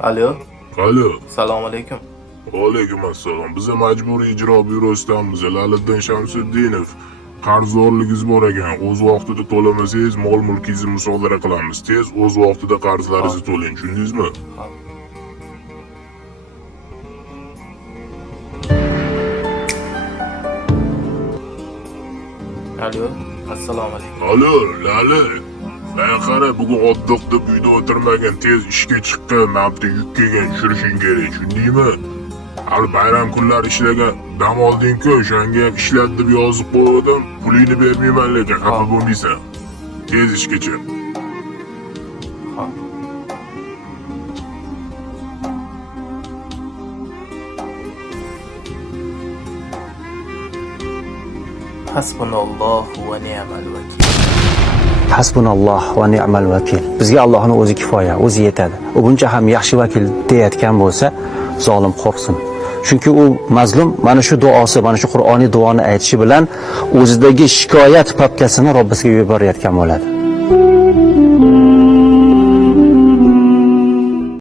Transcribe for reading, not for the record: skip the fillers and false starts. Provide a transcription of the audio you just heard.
Alo. Alo. Assalomu alaykum. Alaykum assalom. Biz majburiy ijro byurosidamiz. Laliddin Shamsuddinov. Qarzdorligingiz bor ekan. O'z vaqtida to'lamasangiz, mol-mulkingizni musodara qilamiz. Tez o'z vaqtida qarzlaringizni to'lang, tushundingizmi? Alo. Assalomu alaykum. Alo, Lali. Ben qara, bugun oddiq deb uyda o'tirmagan, tez ishga chiqqan, mabda yuk kelgan tushirishing kerak, tushundingmi? Hali bayram kunlari ishlagan, dam olding-ku, o'shanga ham ishlat deb yozib qo'ydim. Pulingni bermayman lekin, xafa bo'lmaysan. Tez ishga chiq. Hasbunallohu va ni'mal vakil. Hasbunalloh va ni'mal vakil. Bizga Allohning o'zi kifoya, o'zi yetadi. U buncha ham yaxshi vakil deyotgan bo'lsa, zolim qo'rqsin. Chunki u mazlum mana shu duosi, mana shu Qur'oniy duoni aytishi bilan o'zidagi shikoyat papkasini Robbisiga yuborayotgan bo'ladi.